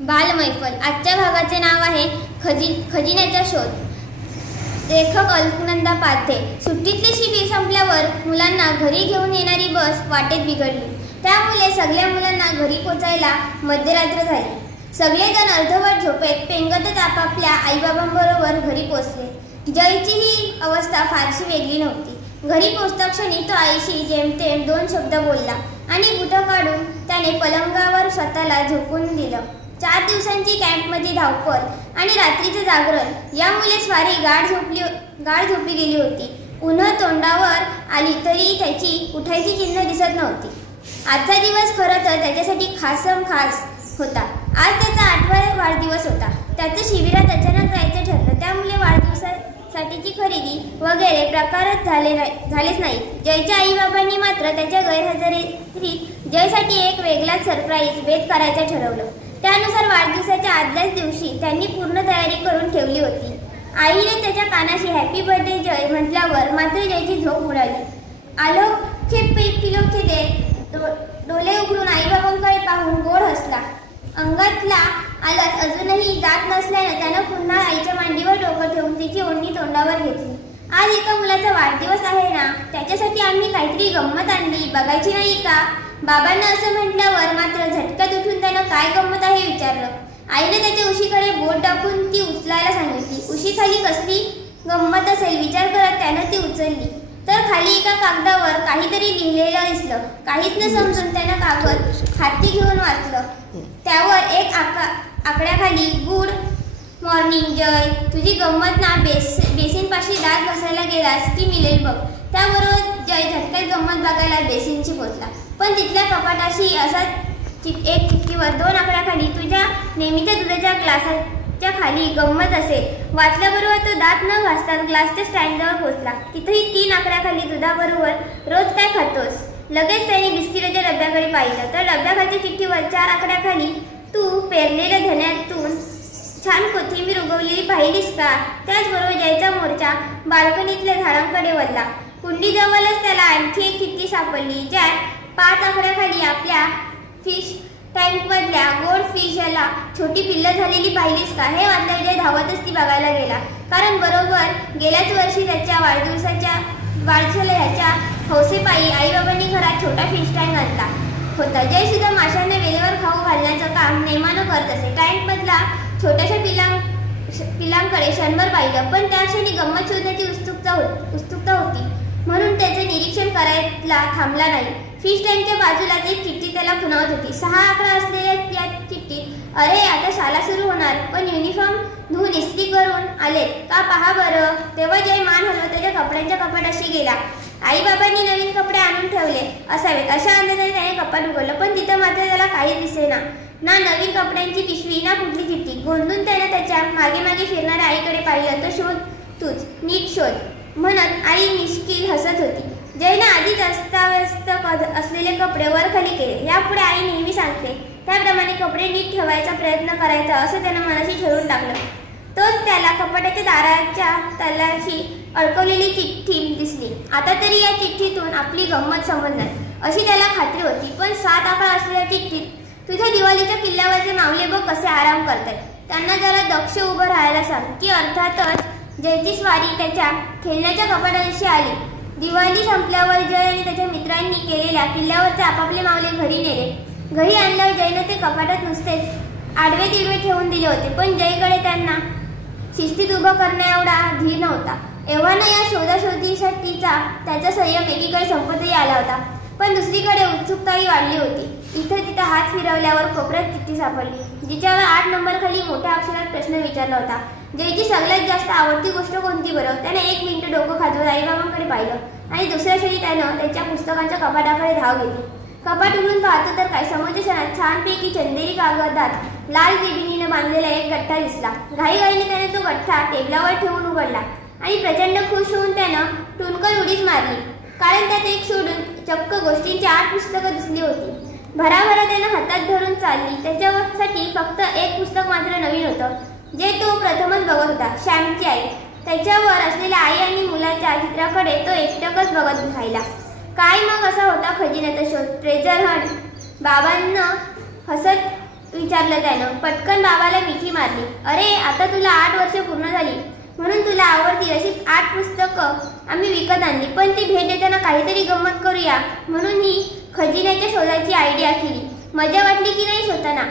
बालमैफल आजच्या भागाचे नाव आहे खजिन्याचा शोध। लेखक अलकनंदा पाथे। सुट्टीतले शिबिर संपल्यावर मुलांना घरी घेऊन येणारी बस वाटेत बिघडली, त्यामुळे सगळ्या मुलांना घरी पोचायला मध्यरात्र झाली। सगळेजण अर्धवट झोपेत पेंगतच आपापल्या आईबाबांबरोबर घरी पोचले। जयची ही अवस्था फारशी वेगळी नव्हती। घरी पोचता क्षणी तो आईशी जेमतेम 2 शब्द बोलला आणि बुटं काढून त्याने पलंगावर स्वतःला झोपून दिलं। 4 दिवसांची कॅम्पमध्ये धावपळ आणि रात्रीचं जागरण यामुळे स्वारी गाढ झोपी गेली होती। उन्ह तोंडावर आली तरी त्याची उठायची चिन्ह दिसत नव्हती। आजचा दिवस खरं तर त्याच्यासाठी खास होता। आज त्याचा 8वा वाढदिवस होता। त्याचं शिबिरात अचानक जायचं ठरलं, त्यामुळे वाढदिवसासाठीची खरेदी वगैरे प्रकारच झालेच नाही। जयच्या आईबाबांनी मात्र त्याच्या गैरहजेरीत जयसाठी एक वेगळाच सरप्राईज बेत करायचं ठरवलं। त्यानुसार वाढदिवसाच्या आदल्याच दिवशी त्यांनी पूर्ण तयारी करून ठेवली होती। आईने त्याच्या कानाशी हॅपी बर्थडे जय म्हटल्यावर मात्र जयची झोप उडाली। आलोखे पिलोखे दे डोळे उघडून आईबाबांकडे पाहून गोड हसला। अंगातला आलाच अजूनही जात नसल्याने त्यानं पुन्हा आईच्या मांडीवर डोकं ठेवून तिची ओढणी तोंडावर घेतली। आज एका मुलाचा वाढदिवस आहे ना, त्याच्यासाठी आम्ही काहीतरी गंमत आणली, बघायची नाही का? बाबांना असं म्हटल्यावर मात्र झटक्यात उठून त्यानं काय गंमत आहे विचारलं। आईने त्याच्या उशीकडे बोट दाखवून ती उचलायला सांगितली। उशीखाली कसली गंमत असेल विचार करत त्यानं ती उचलली, तर खाली एका कागदावर काहीतरी लिहिलेलं दिसलं। काहीच न समजून त्यानं कागद हाती घेऊन वाचलं। त्यावर एक आकड्याखाली गुड मॉर्निंग जय, तुझी गंमत ना, बेसिनपाशी दात घासायला गेलास की मिळेल बघ। त्याबरोबर जय झटक्यात गंमत बघायला बेसिनशी पोचला, पण तिथल्या कपाटाशी असाच एक चिठ्ठीवर 2 आकड्याखाली तुझ्या नेहमीच्या दुधाच्या ग्लासाच्या खाली गंमत असेल। वाचल्याबरोबर तो दात न घासता ग्लासच्या स्टँडवर पोचला। तिथेही 3 आकड्याखाली दुधाबरोबर रोज काय खातोस? लगेच त्याने बिस्किटाच्या डब्याकडे पाहिलं, तर डब्याखालच्या चिठ्ठीवर 4 आकड्याखाली तू पेरलेल्या धन्यातून छान कोथिंबीर उगवलेली पाहिलीस का? त्याचबरोबर जयचा मोर्चा बाल्कनीतल्या झाडांकडे वळला। कुंडीजवळच त्याला आणखी एक चिठ्ठी सापडली, ज्यात 5 आकड्याखाली आपल्या फिश टँकमधल्या गोड फिशला छोटी पिल्लं झालेली पाहिलीस का? हे वाचल्यावर जय धावतच ती बघायला गेला, कारण बरोबर गेल्याच वर्षी त्याच्या वाढदिवसाला ह्याच्या हौसेपायी आईबाबांनी घरात छोटा फिश टँक आणला होता। जय सुद्धा माशांना वेळेवर खाऊ घालण्याचं काम नेमानं करत असे। टँकमधला छोट्याशा पिलांकडे क्षणभर पाहिलं, पण त्या क्षणी गंमत शोधण्याची उत्सुकता होती, म्हणून त्याचे निरीक्षण करायला थांबला नाही। फिश टँकच्या बाजूलाच एक चिठ्ठी त्याला खुणावत होती। 6 आकडा असलेल्या या चिठ्ठीत, अरे आता शाळा सुरू होणार, पण युनिफॉर्म धुवून इस्त्री करून आलेत का पहा बरं। तेव्हा जय मान हलवत त्याच्या कपड्यांच्या कपाटाशी गेला। आईबाबांनी नवीन कपडे आणून ठेवले असावेत अशा अंदाजाने त्याने कपाट उघडलं, पण तिथं मात्र त्याला काही दिसेना, ना नवीन कपड्यांची पिशवी ना कुठली चिठ्ठी। गोंधून त्याने त्याच्या मागे फिरणाऱ्या आईकडे पाहिलं, तर शोध तूच, नीट शोध म्हणत आई मिश्किल हसत होती। जयने आधीच अस्ताव्यस्त असलेले कपडे वर खाली केले। यापुढे आई नेहमी सांगते त्याप्रमाणे कपडे नीट ठेवायचा प्रयत्न करायचा असं त्यानं मनाशी ठरवून टाकलं। तोच त्याला कपाटाच्या दाराच्या तळाशी अडकवलेली चिठ्ठी दिसली। आता तरी या चिठ्ठीतून आपली गंमत समजणार अशी त्याला खात्री होती, पण 7 आकडा असलेल्या चिठ्ठीत तुझ्या दिवाळीच्या किल्ल्यावरचे मावले बघ कसे आराम करतायत, त्यांना जरा दक्ष उभं राहायला सांग की। अर्थातच जयची स्वारी त्याच्या खेळण्याच्या कपाटाशी आली। दिवाळी संपल्यावर जय आणि त्याच्या मित्रांनी केलेल्या किल्ल्यावरचे आपापले मावले घरी नेले। घरी आणल्यावर जयने ते कपाटात नुसतेच आडवे तिडवे ठेवून दिले होते, पण जयकडे त्यांना शिस्तीत उभं करण्या एवढा धीर नव्हता। एव्हाना या शोधाशोधीसाठीचा त्याचा संयम एकीकडे संपतही आला होता, पण दुसरीकडे उत्सुकताही वाढली होती। इथं तिथं हात फिरवल्यावर कोपऱ्यात चिठ्ठी सापडली, जिच्यावर 8 नंबर खाली मोठ्या अक्षरात प्रश्न विचारला होता। जयची सगळ्यात जास्त आवडती गोष्ट कोणती बरं? त्याने 1 मिनिट डोकं खाजवून आईबाबांकडे पाहिलं आणि दुसऱ्या क्षणी त्यानं त्याच्या पुस्तकांच्या कपाटाकडे धाव घेतली। कपाट उघडून पाहतो तर काय समोरच्या क्षणात छानपैकी चंदेरी कागदात लाल रिबिनीने बांधलेला एक गठ्ठा दिसला। घाईघाईने त्याने तो गठ्ठा टेबलावर ठेवून उघडला आणि प्रचंड खुश होऊन त्यानं टुणकन उडीच मारली, कारण त्यात एक सोडून चक्क गोष्टींची 8 पुस्तकं दिसली होती। भराभरा त्यानं हातात धरून चालली। त्याच्यासाठी फक्त एक पुस्तक मात्र नवीन होतं, जे तो प्रथमच बघत होता, श्यामची आई। त्याच्यावर असलेल्या आई आणि मुलाच्या चित्राकडे तो एकटकच बघत राहिला। काय मग असा होता खजिन्याचा शोध, ट्रेजर हंट। बाबांना हसत विचारलं त्यानं. पटकन बाबाला मिठी मारली. अरे आता तुला 8 वर्ष पूर्ण झाली म्हणून तुला आवडतील अशी 8 पुस्तकं आम्ही विकत आणली. पण ती भेट देताना काहीतरी गंमत करूया म्हणून ही खजिन्याच्या शोधाची आयडिया केली. मजा वाटली की नाही स्वतःना?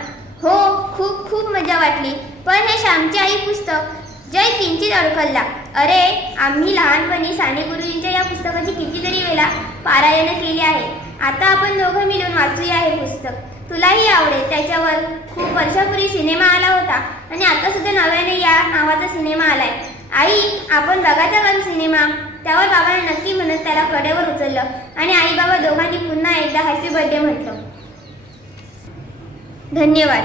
हो, खूप खूप मजा वाटली. पण हे श्यामची आई पुस्तक जय किंचित अडखळला. अरे आम्ही लहानपणी साने गुरुजींच्या या पुस्तकाची कितीतरी वेळा पारायण केली आहे. आता आपण दोघं मिळून वाचूया हे पुस्तक. तुलाही आवडेल. त्याच्यावर खूप वर्षापूर्वी सिनेमा आला होता आणि आता सुद्धा नव्याने या नावाचा सिनेमा आलाय. आई आपण बघायचा का सिनेमा? त्यावर बाबाने नक्की म्हणत त्याला कडेवर उचललं आणि आई बाबा दोघांनी पुन्हा एकदा हॅपी बर्थडे म्हटलं. धन्यवाद.